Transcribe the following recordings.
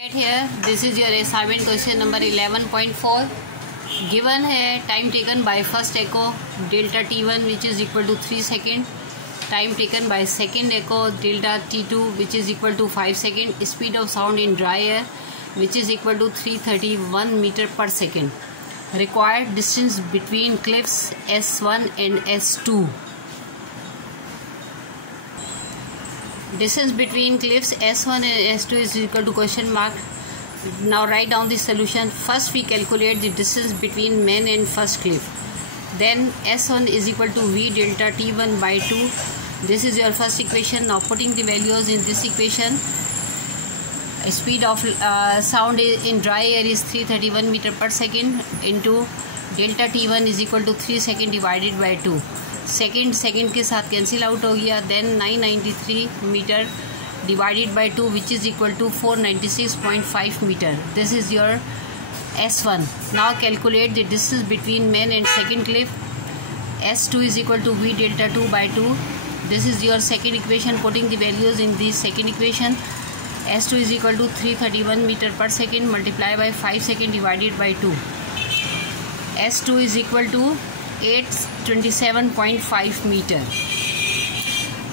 Right here, this is your assignment question number 11.4. Given है time taken by first echo delta t1 which is equal to 3 second, time taken by second echo delta t2 which is equal to 5 second, speed of sound in dry air which is equal to 331 meter per second. Required distance between cliffs S1 and S2. Distance between cliffs S1 and S2 is equal to question mark. Now write down the solution. First we calculate the distance between main and first cliff. Then S1 is equal to V delta T1 by 2. This is your first equation. Now putting the values in this equation. Speed of sound in dry air is 331 meter per second into delta T1 is equal to 3 second divided by 2. Second के साथ cancel out हो गया. Then 993 metre divided by 2 which is equal to 496.5 metre. This is your S1. Now calculate the distance between main and second cliff. S2 is equal to V delta 2 by 2. This is your second equation. Putting the values in this second equation. S2 is equal to 331 metre पर second multiply by 5 second divided by 2. S2 is equal to 827.5 meter.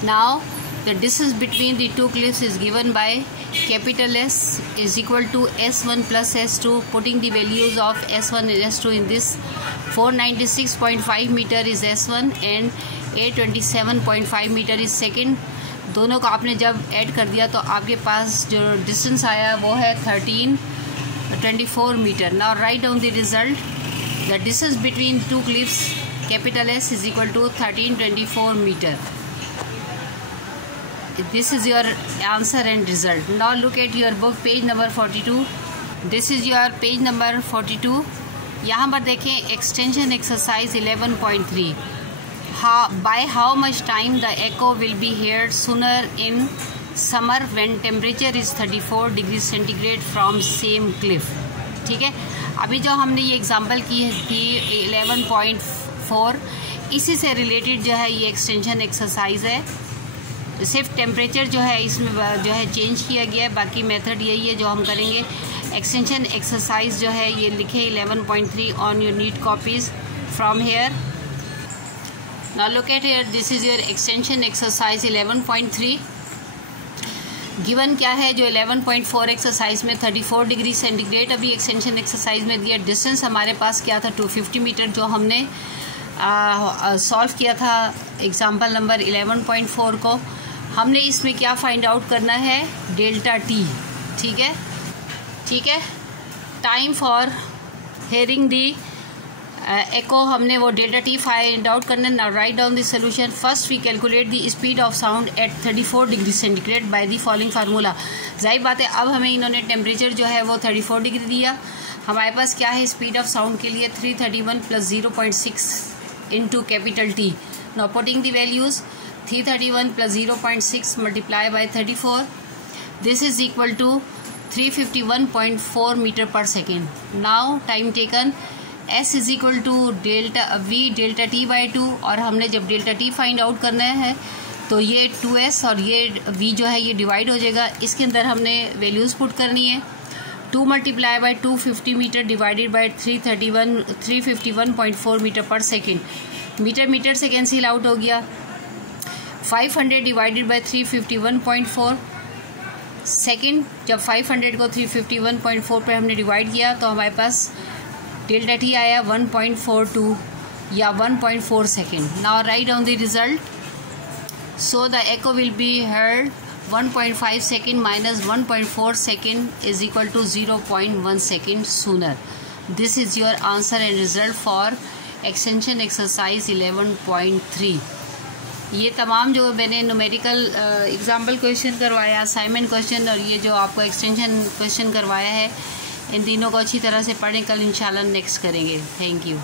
Now the distance between the two cliffs is given by capital S is equal to S1 plus S2. Putting the values of S1 and S2 in this, 496.5 meter is S1 and 827.5 meter is second. दोनों को आपने जब add कर दिया तो आपके पास जो distance आया वो है 1324 metre. Now write down the result. The distance between two cliffs capital S is equal to 1324 meter. This is your answer and result. Now look at your book page number 42. This is your page number 42. यहाँ पर देखें extension exercise 11.3. By how much time the echo will be heard sooner in summer when temperature is 34 degrees centigrade from same cliff. ठीक है. अभी जो हमने ये example की थी 11.4, इसी से रिलेटेड जो है ये एक्सटेंशन एक्सरसाइज है. सिर्फ टेम्परेचर जो है इसमें जो है चेंज किया गया है. बाकी मेथड यही है जो हम करेंगे. एक्सटेंशन एक्सरसाइज जो है ये लिखे 11.3 on your neat copies from here. Now look at here. This is your extension exercise 11.3. Given क्या है जो 11.4 एक्सरसाइज में 34 डिग्री सेंटीग्रेड अभी एक्सटेंशन एक्सरसाइज में दिया. डिस्टेंस हमारे पास क्या था 250 मीटर जो हमने सॉल्व किया था एग्जांपल नंबर 11.4 को. हमने इसमें क्या फाइंड आउट करना है डेल्टा टी. ठीक है. Time for hearing the echo हमने वो डेल्टा टी फाइंड आउट करना. Now write down the solution. First we calculate the speed of sound at 34 degree centigrade by the following formula. जाहिर बात है अब हमें इन्होंने टेम्परेचर जो है वो 34 डिग्री दिया. हमारे पास क्या है स्पीड ऑफ साउंड के लिए 331 plus 0.6 into capital T. Now putting the values 331 plus 0.6 multiply by 34. This is equal to 351.4 metre पर second. Now time taken S is equal to delta V delta T by 2. और हमने जब delta T find out करना है तो ये 2S और ये V जो है ये डिवाइड हो जाएगा. इसके अंदर हमने वैल्यूज़ पुट करनी है. 2 multiply by 250 metre divided by 351.4 metre पर सेकेंड. मीटर से कैंसिल आउट हो गया. 500 डिवाइडेड बाई 351.4 सेकेंड. जब 500 को 351.4 पे हमने डिवाइड किया तो हमारे पास डेल्टा टी आया 1.42 या 1.4 second. Now write down the result. So the echo will be heard 1.5 second minus 1.4 second is equal to 0.1 second sooner. This is your answer and result for extension exercise 11.3. ये तमाम जो मैंने numerical example question करवाया, assignment question और ये जो आपको extension question करवाया है, इन तीनों को अच्छी तरह से पढ़ें. कल इंशाल्लाह नेक्स्ट करेंगे. Thank you.